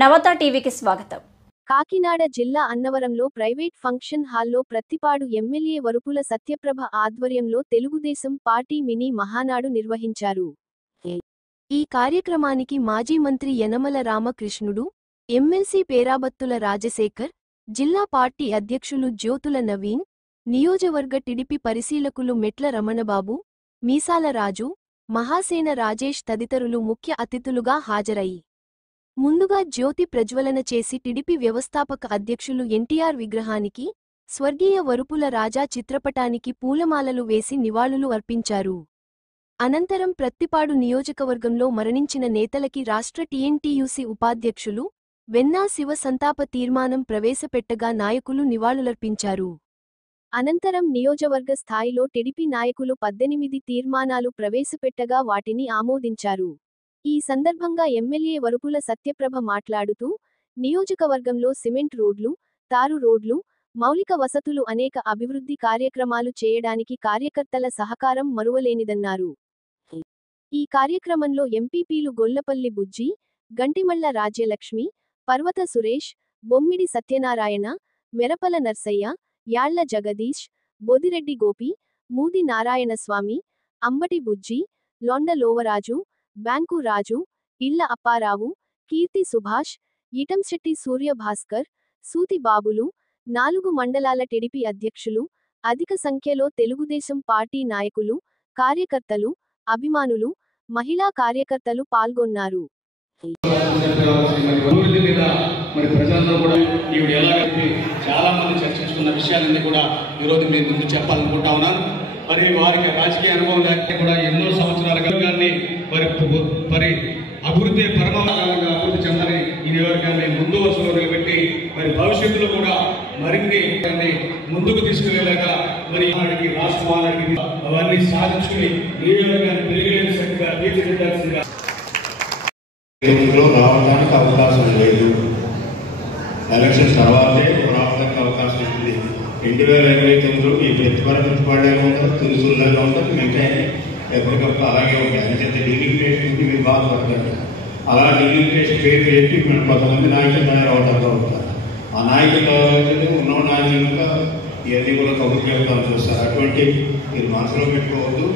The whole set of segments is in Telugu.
నవత టీవీకి స్వాగతం. కాకినాడ జిల్లా అన్నవరంలో ప్రైవేట్ ఫంక్షన్ హాల్లో ప్రత్తిపాడు ఎమ్మెల్యే వరుపుల సత్యప్రభ ఆధ్వర్యంలో తెలుగుదేశం పార్టీ మినీ మహానాడు నిర్వహించారు. ఈ కార్యక్రమానికి మాజీ మంత్రి యనమల రామకృష్ణుడు, ఎమ్మెల్సీ పేరాబత్తుల రాజశేఖర్, జిల్లా పార్టీ అధ్యక్షులు జ్యోతుల నవీన్, నియోజకవర్గ టిడిపి పరిశీలకులు మెట్ల రమణబాబు, మీసాల రాజు, మహాసేన రాజేష్ తదితరులు ముఖ్య అతిథులుగా హాజరయ్యి ముందుగా జ్యోతి ప్రజ్వలన చేసి టిడిపి వ్యవస్థాపక అధ్యక్షులు ఎన్టీఆర్ విగ్రహానికి, స్వర్గీయ వరుపుల రాజా చిత్రపటానికి పూలమాలలు వేసి నివాళులు అర్పించారు. అనంతరం ప్రత్తిపాడు నియోజకవర్గంలో మరణించిన నేతలకి రాష్ట్ర టీఎన్టీయూసీ ఉపాధ్యక్షులు వెన్నా శివ సంతాప తీర్మానం ప్రవేశపెట్టగా నాయకులు నివాళులర్పించారు. అనంతరం నియోజకవర్గ స్థాయిలో టిడిపి నాయకులు 18 తీర్మానాలు ప్రవేశపెట్టగా వాటిని ఆమోదించారు. ఈ సందర్భంగా ఎమ్మెల్యే వరుపుల సత్యప్రభ మాట్లాడుతూ, నియోజకవర్గంలో సిమెంట్ రోడ్లు, తారు రోడ్లు, మౌలిక వసతులు అనేక అభివృద్ధి కార్యక్రమాలు చేయడానికి కార్యకర్తల సహకారం మరువలేనిదన్నారు. ఈ కార్యక్రమంలో ఎంపీపీలు గొల్లపల్లి బుజ్జి, గంటిమళ్ల రాజ్యలక్ష్మి, పర్వత సురేష్, బొమ్మిడి సత్యనారాయణ, మెరపల నర్సయ్య, యాళ్ల జగదీష్, బొదిరెడ్డి గోపి, మూది నారాయణస్వామి, అంబటి బుజ్జి, లొండ లోవరాజు, బ్యాంకు రాజు, ఇళ్ల అప్పారావు, కీర్తి సుభాష్, ఇటంశెట్టి సూర్యభాస్కర్, సూతి బాబులు, 4 మండలాల టిడిపి అధ్యక్షులు, అధిక సంఖ్యలో తెలుగుదేశం పార్టీ నాయకులు, కార్యకర్తలు, అభిమానులు, మహిళా కార్యకర్తలు పాల్గొన్నారు. చాలా మంది చర్చించుకున్న విషయాలన్నీ కూడా ఈరోజు నేను ముందు చెప్పాలనుకుంటా ఉన్నాను. మరి వారికి రాజకీయ అనుభవం లేకపోతే కూడా ఎన్నో సంవత్సరాలుగా మరి అభివృద్ధి పరమానంగా అభివృద్ధి చెందని ఈ నియోజకవర్గాన్ని ముందు వరుసలో నిలబెట్టి మరి భవిష్యత్తులో కూడా మరిన్ని ముందుకు తీసుకెళ్లేలాగా మరి రాష్ట్రానికి అవన్నీ సాధించుకుని నియోజకవర్గాన్ని పెరిగలేని శక్తిగా తీర్చిదిద్దాల్సిందిగా రావడానికి అవకాశం లేదు. ఎలక్షన్ తర్వాతే రావడానికి అవకాశం ఉంది. 2029లో ఈ ప్రతిపాడుగా ఉంటారు, తులుసుల్లాగా ఉంటారు, మిగతా ఎప్పటికప్పుడు అలాగే ఉంటాయి. అంచేత డీలిమిటేషన్ మీరు బాధపడతారు. అలా డీలిమిటేషన్ పేరు చెప్పి మనం కొంతమంది నాయకులు తయారవుతారు ఉంటారు. ఆ నాయకులు తయారవుతుంది ఉన్న నాయకులుగా ఇవన్నీ కూడా కబుర్లు చెప్తాను చూస్తారు. అటువంటి మీరు మనసులో పెట్టుకోవద్దు.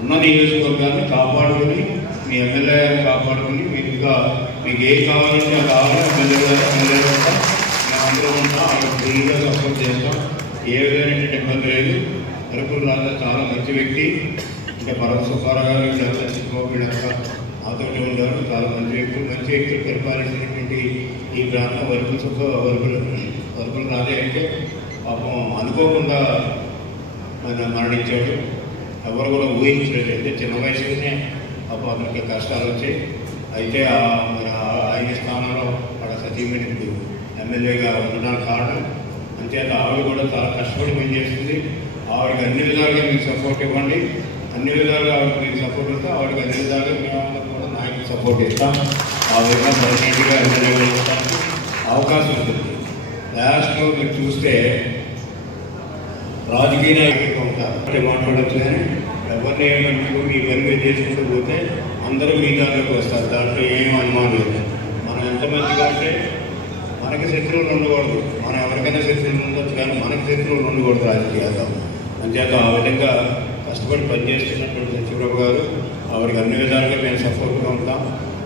ఉన్న నియోజకవర్గాన్ని కాపాడుకుని మీ ఎమ్మెల్యే కాపాడుకుని మీరుగా మీకు ఏం కావాలంటే ఆ కావాలి ఎమ్మెల్యే మేము అందరూ ఉంటాం. అక్కడ ఫ్రీగా సపోర్ట్ చేస్తాం. ఏ విధమైన ఇబ్బంది లేదు. వరుపుల రాజా చాలా మంచి వ్యక్తి. ఇంకా పరమ సుబ్బారావు గారు వీళ్ళంతా నాతోటి ఉన్నారు. చాలా మంచి వ్యక్తులు పరిపాలించినటువంటి ఈ ప్రాంతం వరుపుల రాజా అంటే పాపం అనుకోకుండా మరణించాడు. ఎవరు కూడా ఊహించలేదు. అయితే చిన్న వయసులోనే పాపం అతనికి కష్టాలు వచ్చాయి. అయితే ఆయన స్థానంలో అక్కడ సతీమణి ఎమ్మెల్యేగా ఉండడానికి కారణం. అంచేత ఆవిడ కూడా చాలా కష్టపడి పనిచేస్తుంది. ఆవిడకి అన్ని విధాలుగా మీకు సపోర్ట్ ఇవ్వండి. అన్ని విధాలుగా ఆవిడకి మీకు సపోర్ట్ ఇస్తాం. ఆవిడకి అన్ని విధాలుగా మేము కూడా నాయకులు సపోర్ట్ ఇస్తాం. ఆ విధంగా ప్రెసిడెంట్గా ఎమ్మెల్యేగా ఇవ్వడానికి అవకాశం ఉంటుంది. లాస్ట్లో మీరు చూస్తే రాజకీయ నాయకులుగా ఉంటారు, మాట్లాడచ్చు. కానీ ఎవరిని ఏమంటారు ఈ పని మీరు చేసుకుంటూ పోతే అందరూ మీ దాంట్లోకి వస్తారు. దాంట్లో ఏం అనుమానం లేదు. మనం ఎంతమందిగా అంటే మనకి శత్రువులు ఉండకూడదు. మనం ఎవరికైనా శత్రువులు ఉండొచ్చు, కానీ మనకి శత్రువులు ఉండకూడదు రాజకీయాల్లో. అంచేత ఆ విధంగా కష్టపడి పనిచేస్తున్నటువంటి సత్యప్రభ గారు ఆవిడకి అన్ని విధాలుగా మేము సపోర్ట్గా ఉంటాం.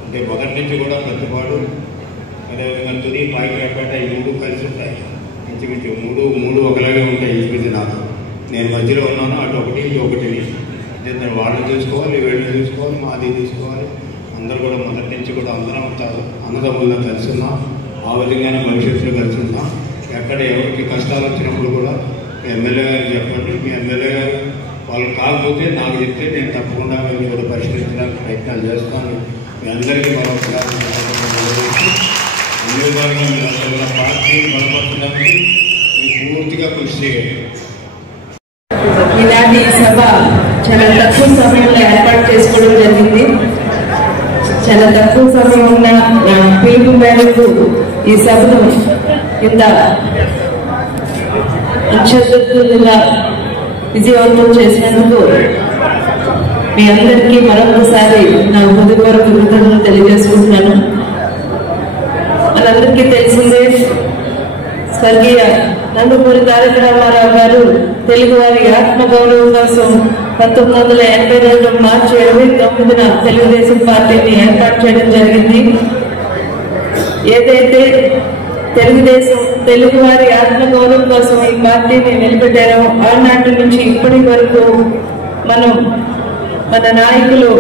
అంటే మొదటి నుంచి కూడా ప్రతిపాడు అదేవిధంగా తుని పాయిపేట ఈ 3 కలిసి ఉంటాయి. ఇంచుమించు మూడు ఒకలాగే ఉంటాయి. ఇంచుమించు నాకు నేను మధ్యలో ఉన్నాను. అటు ఒకటి ఇటు ఒకటి. అంటే వాళ్ళు చూసుకోవాలి, వీళ్ళు చూసుకోవాలి, మాది చూసుకోవాలి. అందరూ కూడా మొదటి నుంచి కూడా అందరం అన్నదమ్ముల్లో కలిసి ఉన్నాం. ఆ విధంగానే భవిష్యత్తులో కలిసి ఉంటాం. ఎక్కడ ఎవరికి కష్టాలు వచ్చినప్పుడు కూడా మీ ఎమ్మెల్యే గారు చెప్పండి. మీ ఎమ్మెల్యే గారు వాళ్ళు కాకపోతే నాకు చెప్తే నేను తప్పకుండా మీరు కూడా పరిష్కరించడానికి ప్రయత్నాలు చేస్తాను. మీ అందరికీ మరొకసారి అన్ని విధాలుగా మీరు అందరూ పార్టీని బలపరచడానికి మీరు పూర్తిగా కృషి చేయండి. ఈనాటి సభ చాలా తక్కువ సమయంలో ఏర్పాటు చేసుకోవడం జరిగింది. చాలా తక్కువ సమయం ఉన్న పిలుపు మేరకు ఈ సభను ఇంత అత్యద్భుతంగా విజయవంతం చేసినందుకు మీ అందరికీ మరొకసారి నా హృదయపూర్వక కృతజ్ఞతలు తెలియజేసుకుంటున్నాను. మన తెలుగువారి ఆత్మగౌరవం కోసం 1982 మార్చి 29న తెలుగుదేశం పార్టీని ఏర్పాటు చేయడం జరిగింది. ఏదైతే తెలుగువారి ఆత్మగౌరవం కోసం ఈ పార్టీని నిలబెట్టారో ఆనాటి నుంచి ఇప్పటి వరకు మన నాయకులు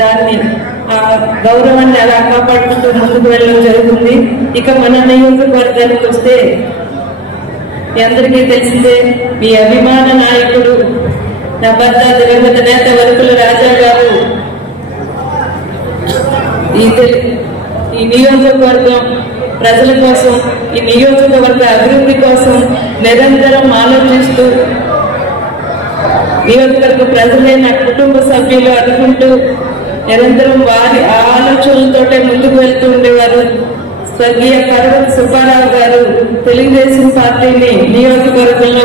దాన్ని ఆ గౌరవాన్ని అలా కాపాడుకుంటూ ముందుకు వెళ్ళడం జరుగుతుంది. ఇక మన నియోజకవర్గానికి వస్తే మీ అందరికీ తెలిసిందే, మీ అభిమాన నాయకుడు నా భర్త దివంగత నేత వరపుల రాజా గారు ఈ నియోజకవర్గం ప్రజల కోసం, ఈ నియోజకవర్గ అభివృద్ధి కోసం నిరంతరం ఆలోచిస్తూ నియోజకవర్గ ప్రజలే నా కుటుంబ సభ్యులు అనుకుంటూ నిరంతరం వారి ఆలోచనలతోటే ముందుకు వెళ్తూ ఉండేవారు. స్వర్గీయ కరవతి సుబ్బారావు గారు తెలుగుదేశం పార్టీని నియోజకవర్గంలో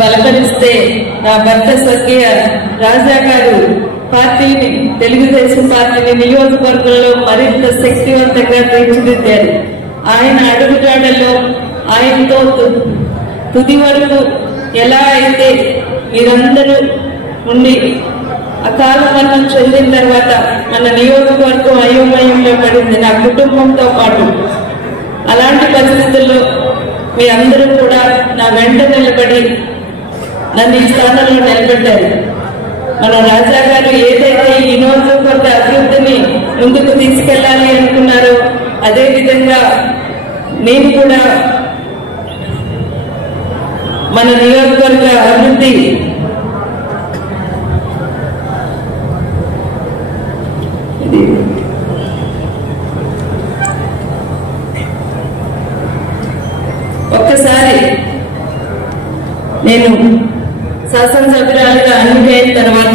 బలపరిస్తే నా భర్త స్వర్గీయ రాజా గారు తెలుగుదేశం పార్టీని నియోజకవర్గంలో మరింత శక్తివంతంగా తీర్చిదిద్దారు. ఆయన అడుగుజాడల్లో ఆయనతో తుది వరకు ఎలా అయితే మీరందరూ ఉండి అకాల మరణం చెందిన తర్వాత మన నియోజకవర్గం అయోమయంలో పడింది, నా కుటుంబంతో పాటు. అలాంటి పరిస్థితుల్లో మీ అందరూ కూడా నా వెంట నిలబడి నన్ను ఈ స్థానంలో నిలబెట్టారు. మన రాజా గారు ఏదైతే ఈ నియోజకవర్గ అభివృద్ధిని ముందుకు తీసుకెళ్లాలి అనుకున్నారో అదే విధంగా నేను కూడా మన నియోజకవర్గ అభివృద్ధి ఒక్కసారి నేను శాసనసభ్యురాలుగా ఎన్నికైన తర్వాత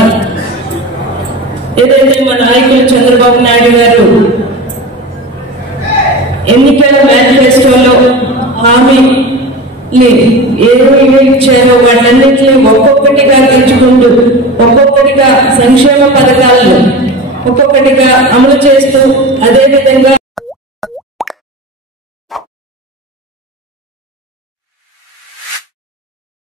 ఏదైతే మా నాయకులు చంద్రబాబు నాయుడు గారు ఎన్నికల మేనిఫెస్టోలో హామీని ఏమి ఇచ్చారో వాటన్నిటిని ఒక్కొక్కటిగా తెచ్చుకుంటూ ఒక్కొక్కటిగా సంక్షేమ పథకాలను ఒక్కొక్కటిగా అమలు చేస్తూ అదే విధంగా